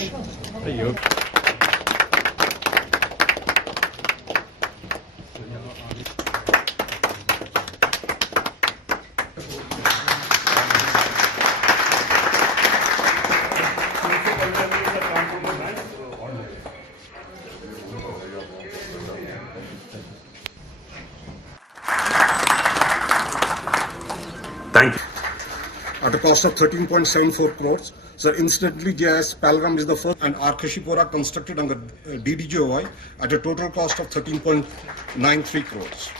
अय्यो Thank you. At a cost of 13.74 crores. Sir, incidentally, JIS Palgam is the first and Arkashipura constructed under DDJOI at a total cost of 13.93 crores.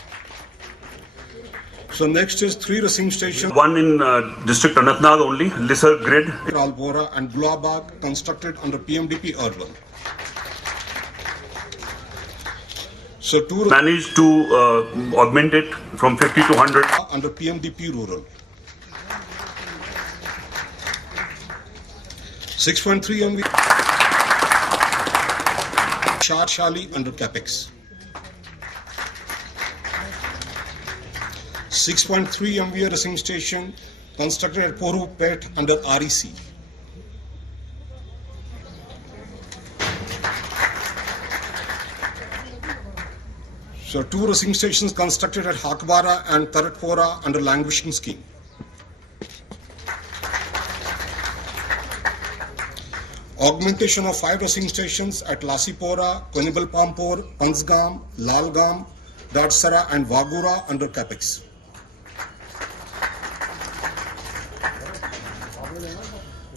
So next is 3 racing stations. One in district Anantnag only, Lisser Grid. Alpora and Gulabag constructed under PMDP Urban. So 2 Managed to augment it from 50 to 100. under PMDP Rural. 6.3 MV Shali under CAPEX. 6.3 MV racing station constructed at Poru Pet under REC. So 2 racing stations constructed at Hakbara and Taratpora under languishing scheme. Augmentation of 5 racing stations at Lasipora, Konibal Pampur, Pansgam, Lalgam, Dadsara and Vagura under CAPEX.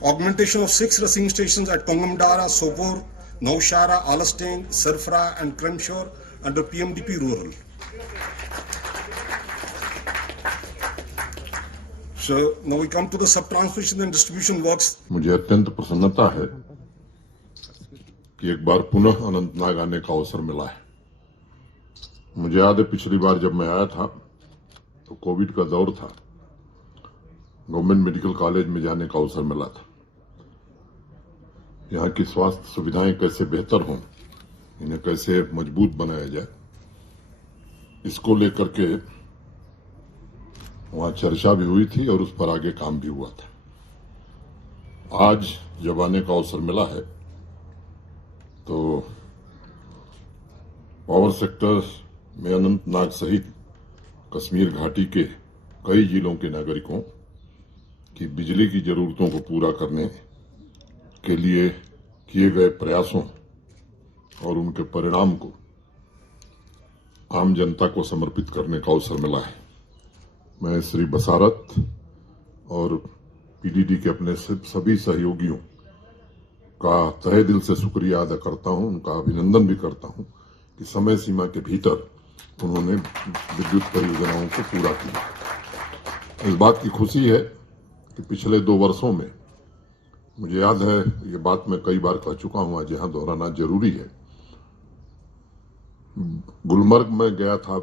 Augmentation of 6 racing stations at Kongamdara, Sopor, Naushara, Alastane, Sarfra and Kremshore under PMDP Rural. So now we come to the sub-transmission and distribution works. मुझे अत्यंत प्रसन्नता है कि एक बार पुनः अनंतनाग आने का अवसर मिला है। मुझे याद है पिछली बार जब मैं आया था तो कोविड का दौर था, गवर्नमेंट मेडिकल कॉलेज में जाने का अवसर मिला था। यहाँ की स्वास्थ्य सुविधाएं कैसे बेहतर हों, इन्हें कैसे मजबूत बनाया जाए, इसको लेकर के वहां चर्चा भी हुई थी और उस पर आगे काम भी हुआ था। आज जब आने का अवसर मिला है तो पावर सेक्टर में अनंतनाग सहित कश्मीर घाटी के कई जिलों के नागरिकों की बिजली की जरूरतों को पूरा करने के लिए किए गए प्रयासों और उनके परिणाम को आम जनता को समर्पित करने का अवसर मिला है। मैं श्री बसारत और पीडीडी के अपने सभी सहयोगियों का तहे दिल से शुक्रिया अदा करता हूं, उनका अभिनंदन भी करता हूं कि समय सीमा के भीतर उन्होंने विद्युत परियोजनाओं को पूरा किया। इस बात की खुशी है कि पिछले 2 वर्षों में, मुझे याद है ये बात मैं कई बार कह चुका हूं, आज यहां दोहराना जरूरी है। गुलमर्ग में गया था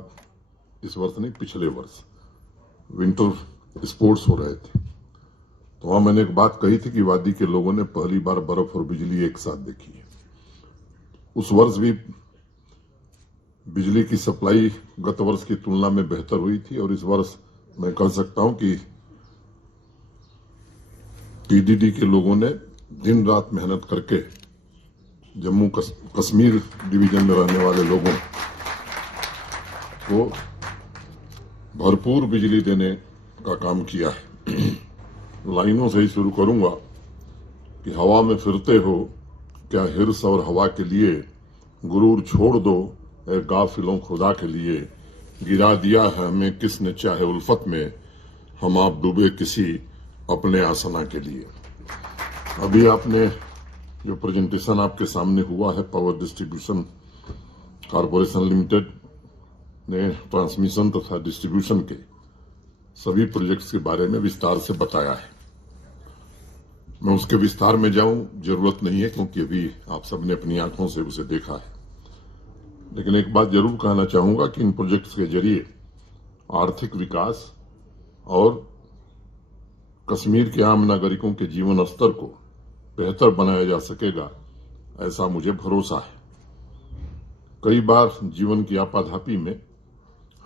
इस वर्ष नहीं, पिछले वर्ष विंटर स्पोर्ट्स हो रहे थे, तो वहां मैंने एक बात कही थी कि वादी के लोगों ने पहली बार बर्फ और बिजली एक साथ देखी है। उस वर्ष भी बिजली की सप्लाई गत वर्ष की तुलना में बेहतर हुई थी और इस वर्ष मैं कह सकता हूं कि पीडीडी के लोगों ने दिन रात मेहनत करके जम्मू कश्मीर डिवीजन में रहने वाले लोगों को भरपूर बिजली देने का काम किया है। लाइनों से ही शुरू करूंगा कि हवा में फिरते हो क्या हिर्स और हवा के लिए, गुरूर छोड़ दो ए गाफिलों खुदा के लिए, गिरा दिया है हमें किसने चाहे उल्फत में, हम आप डूबे किसी अपने आसना के लिए। अभी आपने जो प्रेजेंटेशन आपके सामने हुआ है, पावर डिस्ट्रीब्यूशन कॉर्पोरेशन लिमिटेड ने ट्रांसमिशन तथा डिस्ट्रीब्यूशन के सभी प्रोजेक्ट्स के बारे में विस्तार से बताया है। मैं उसके विस्तार में जाऊं जरूरत नहीं है क्योंकि अभी आप सबने अपनी आंखों से उसे देखा है, लेकिन एक बात जरूर कहना चाहूंगा कि इन प्रोजेक्ट्स के जरिए आर्थिक विकास और कश्मीर के आम नागरिकों के जीवन स्तर को बेहतर बनाया जा सकेगा, ऐसा मुझे भरोसा है। कई बार जीवन की आपाधापी में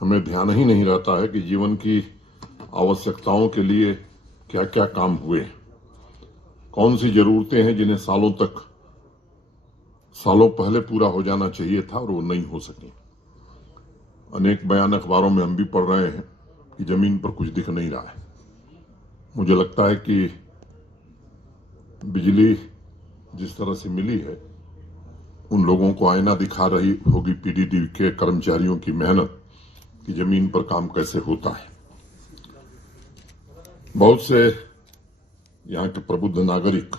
हमें ध्यान ही नहीं रहता है कि जीवन की आवश्यकताओं के लिए क्या क्या काम हुए, कौन सी जरूरतें हैं जिन्हें सालों तक सालों पहले पूरा हो जाना चाहिए था और वो नहीं हो सकी। अनेक बयान अखबारों में हम भी पढ़ रहे हैं कि जमीन पर कुछ दिख नहीं रहा है। मुझे लगता है कि बिजली जिस तरह से मिली है उन लोगों को आईना दिखा रही होगी पीडीडी के कर्मचारियों की मेहनत कि जमीन पर काम कैसे होता है। बहुत से यहाँ के प्रबुद्ध नागरिक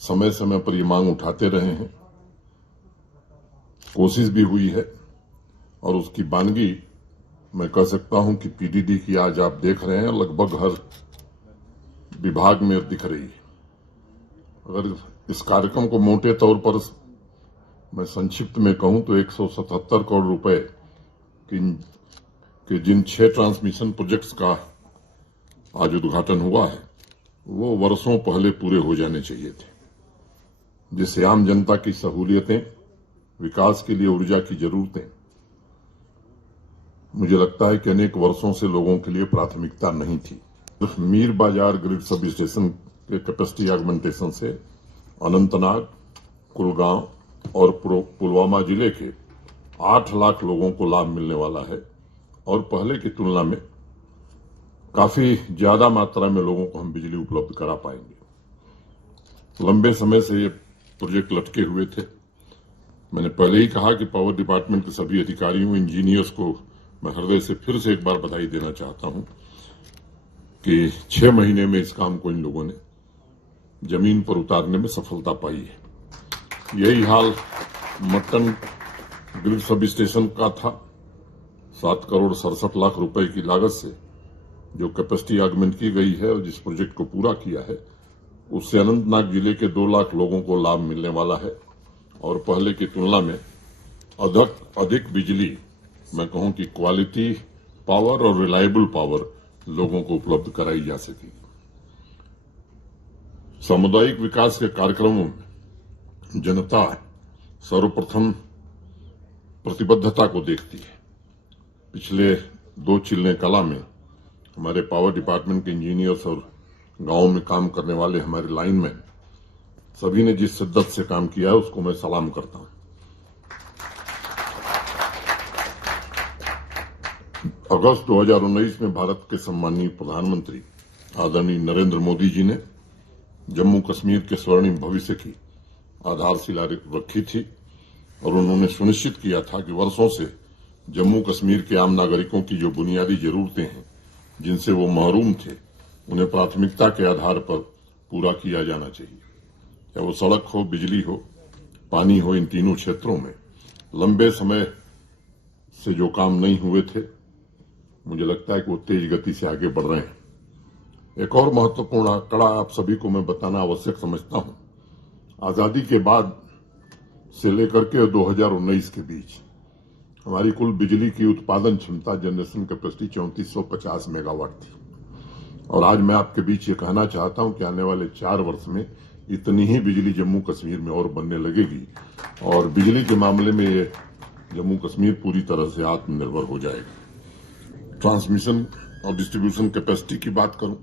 समय समय पर ये मांग उठाते रहे हैं, कोशिश भी हुई है और उसकी बानगी मैं कह सकता हूं कि पीडीडी की आज आप देख रहे हैं लगभग हर विभाग में दिख रही है। अगर इस कार्यक्रम को मोटे तौर पर मैं संक्षिप्त में कहूं तो 177 करोड़ रुपए के जिन 6 ट्रांसमिशन प्रोजेक्ट्स का आज उद्घाटन हुआ है वो वर्षों पहले पूरे हो जाने चाहिए थे, जिससे आम जनता की सहूलियतें, विकास के लिए ऊर्जा की जरूरतें मुझे लगता है कि अनेक वर्षों से लोगों के लिए प्राथमिकता नहीं थी। सिर्फ मीर बाजार ग्रिड सब स्टेशन के कैपेसिटी ऑगमेंटेशन से अनंतनाग, कुलगांव और पुलवामा जिले के 8 लाख लोगों को लाभ मिलने वाला है और पहले की तुलना में काफी ज्यादा मात्रा में लोगों को हम बिजली उपलब्ध करा पाएंगे। लंबे समय से ये प्रोजेक्ट लटके हुए थे। मैंने पहले ही कहा कि पावर डिपार्टमेंट के सभी अधिकारियों, इंजीनियर्स को मैं हृदय से फिर से एक बार बधाई देना चाहता हूं कि 6 महीने में इस काम को इन लोगों ने जमीन पर उतारने में सफलता पाई है। यही हाल मट्टन ग्रिड सब स्टेशन का था। 7 करोड़ 67 लाख रुपए की लागत से जो कैपेसिटी ऑगमेंट की गई है और जिस प्रोजेक्ट को पूरा किया है उससे अनंतनाग जिले के 2 लाख लोगों को लाभ मिलने वाला है और पहले की तुलना में अधिक बिजली, मैं कहूं कि क्वालिटी पावर और रिलायबल पावर लोगों को उपलब्ध कराई जा सकेगी। सामुदायिक विकास के कार्यक्रमों में जनता सर्वप्रथम प्रतिबद्धता को देखती है। पिछले 2 चिल्ले कला में हमारे पावर डिपार्टमेंट के इंजीनियर्स और गांवों में काम करने वाले हमारे लाइनमैन सभी ने जिस शिद्दत से काम किया है उसको मैं सलाम करता हूं। अगस्त 2019 में भारत के सम्मानीय प्रधानमंत्री आदरणीय नरेंद्र मोदी जी ने जम्मू कश्मीर के स्वर्णिम भविष्य की आधारशिला रखी थी और उन्होंने सुनिश्चित किया था कि वर्षों से जम्मू कश्मीर के आम नागरिकों की जो बुनियादी जरूरतें हैं जिनसे वो महरूम थे उन्हें प्राथमिकता के आधार पर पूरा किया जाना चाहिए। चाहे वो सड़क हो, बिजली हो, पानी हो, इन तीनों क्षेत्रों में लंबे समय से जो काम नहीं हुए थे मुझे लगता है कि वो तेज गति से आगे बढ़ रहे हैं। एक और महत्वपूर्ण आंकड़ा आप सभी को मैं बताना आवश्यक समझता हूं। आजादी के बाद से लेकर के 2019 के बीच हमारी कुल बिजली की उत्पादन क्षमता, जनरेशन कैपेसिटी 3450 मेगावाट थी और आज मैं आपके बीच ये कहना चाहता हूं कि आने वाले 4 वर्ष में इतनी ही बिजली जम्मू कश्मीर में और बनने लगेगी और बिजली के मामले में ये जम्मू कश्मीर पूरी तरह से आत्मनिर्भर हो जाएगा। ट्रांसमिशन और डिस्ट्रीब्यूशन कैपेसिटी की बात करूं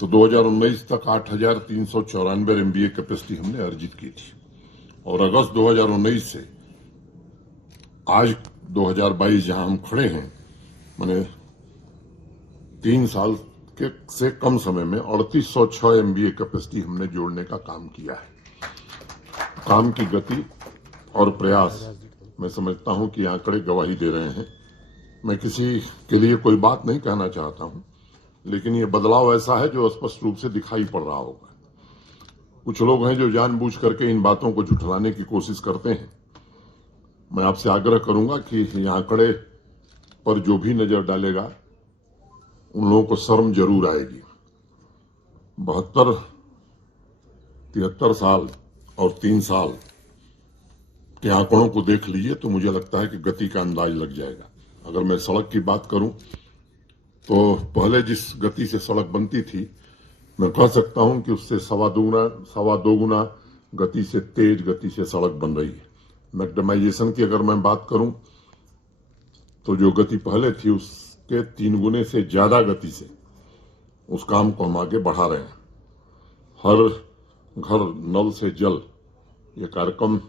तो 2019 तक 8,394 एमबीए कैपेसिटी हमने अर्जित की थी और अगस्त 2019 से आज 2022 जहां हम खड़े हैं, मैंने 3 साल के से कम समय में 3806 एमबीए कैपेसिटी हमने जोड़ने का काम किया है। काम की गति और प्रयास मैं समझता हूं कि आंकड़े गवाही दे रहे हैं। मैं किसी के लिए कोई बात नहीं कहना चाहता हूं, लेकिन ये बदलाव ऐसा है जो स्पष्ट रूप से दिखाई पड़ रहा होगा। कुछ लोग हैं जो जानबूझ करके इन बातों को झुठलाने की कोशिश करते हैं। मैं आपसे आग्रह करूंगा कि ये आंकड़े पर जो भी नजर डालेगा उन लोगों को शर्म जरूर आएगी। 73 साल और 3 साल के आंकड़ों को देख लीजिए तो मुझे लगता है कि गति का अंदाज लग जाएगा। अगर मैं सड़क की बात करूं तो पहले जिस गति से सड़क बनती थी मैं कह सकता हूं कि उससे सवा दो गुना गति से, तेज गति से सड़क बन रही है। मैक्डेमाइजेशन की अगर मैं बात करूं तो जो गति पहले थी उसके 3 गुने से ज्यादा गति से उस काम को हम आगे बढ़ा रहे हैं। हर घर नल से जल ये कार्यक्रम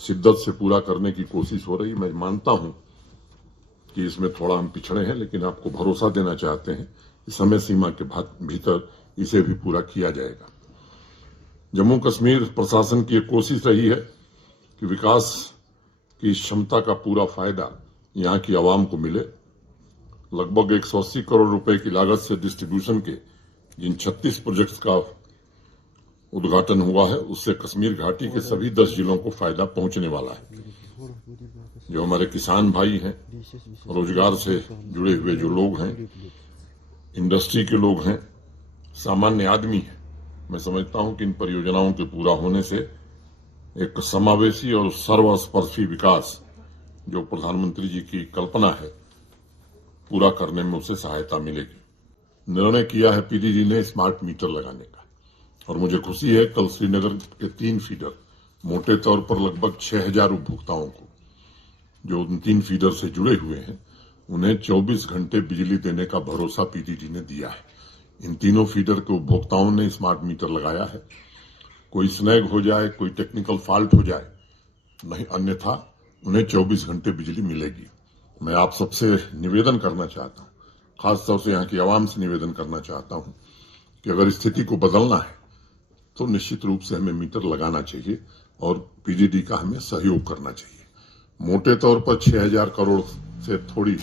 शिद्दत से पूरा करने की कोशिश हो रही। मैं मानता हूं कि इसमें थोड़ा हम पिछड़े हैं, लेकिन आपको भरोसा देना चाहते हैं कि समय सीमा के भीतर इसे भी पूरा किया जाएगा। जम्मू कश्मीर प्रशासन की एक कोशिश रही है कि विकास की क्षमता का पूरा फायदा यहां की आवाम को मिले। लगभग 180 करोड़ रुपए की लागत से डिस्ट्रीब्यूशन के जिन 36 प्रोजेक्ट्स का उद्घाटन हुआ है, उससे कश्मीर घाटी के सभी 10 जिलों को फायदा पहुंचने वाला है। जो हमारे किसान भाई हैं, रोजगार से जुड़े हुए जो लोग हैं, इंडस्ट्री के लोग हैं, सामान्य आदमी हैं, मैं समझता हूं कि इन परियोजनाओं के पूरा होने से एक समावेशी और सर्वस्पर्शी विकास जो प्रधानमंत्री जी की कल्पना है, पूरा करने में उसे सहायता मिलेगी। निर्णय किया है पीडीडी ने स्मार्ट मीटर लगाने का, और मुझे खुशी है कल श्रीनगर के 3 फीडर, मोटे तौर पर लगभग 6000 उपभोक्ताओं को जो उन 3 फीडर से जुड़े हुए हैं, उन्हें 24 घंटे बिजली देने का भरोसा पीडीडी ने दिया है। इन तीनों फीडर के उपभोक्ताओं ने स्मार्ट मीटर लगाया है। कोई स्नैग हो जाए, कोई टेक्निकल फॉल्ट हो जाए, नहीं, अन्यथा उन्हें 24 घंटे बिजली मिलेगी। मैं आप सबसे निवेदन करना चाहता हूं, खासतौर से यहां की आवाम से निवेदन करना चाहता हूं कि अगर स्थिति को बदलना है तो निश्चित रूप से हमें मीटर लगाना चाहिए और पीडीडी का हमें सहयोग करना चाहिए। मोटे तौर पर 6000 करोड़ से थोड़ी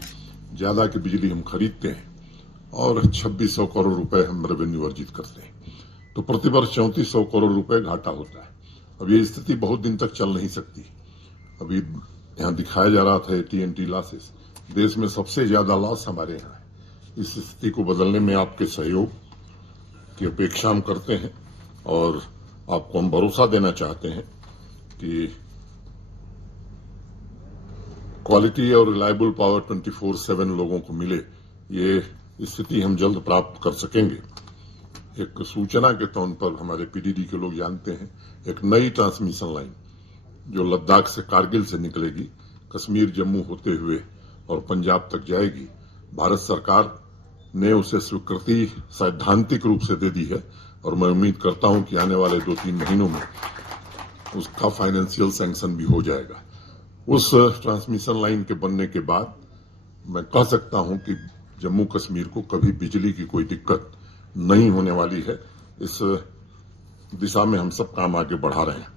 ज्यादा की बिजली हम खरीदते हैं और 2600 करोड़ रुपए हम रेवेन्यू अर्जित करते हैं, तो प्रतिवर्ष 3400 करोड़ रुपए घाटा होता है। अब ये स्थिति बहुत दिन तक चल नहीं सकती। अभी यहां दिखाया जा रहा था AT&T लॉसेस, देश में सबसे ज्यादा लॉस हमारे यहां है। इस स्थिति को बदलने में आपके सहयोग की अपेक्षा हम करते हैं और आपको हम भरोसा देना चाहते हैं कि क्वालिटी और रिलायबल पावर 24/7 लोगों को मिले। ये स्थिति हम जल्द प्राप्त कर सकेंगे। एक सूचना के तौर पर हमारे पीडीडी के लोग जानते हैं, एक नई ट्रांसमिशन लाइन जो लद्दाख से कारगिल से निकलेगी, कश्मीर जम्मू होते हुए और पंजाब तक जाएगी। भारत सरकार ने उसे स्वीकृति सैद्धांतिक रूप से दे दी है और मैं उम्मीद करता हूं कि आने वाले 2-3 महीनों में उसका फाइनेंशियल सैंक्शन भी हो जाएगा। उस ट्रांसमिशन लाइन के बनने के बाद मैं कह सकता हूं कि जम्मू कश्मीर को कभी बिजली की कोई दिक्कत नहीं होने वाली है। इस दिशा में हम सब काम आगे बढ़ा रहे हैं।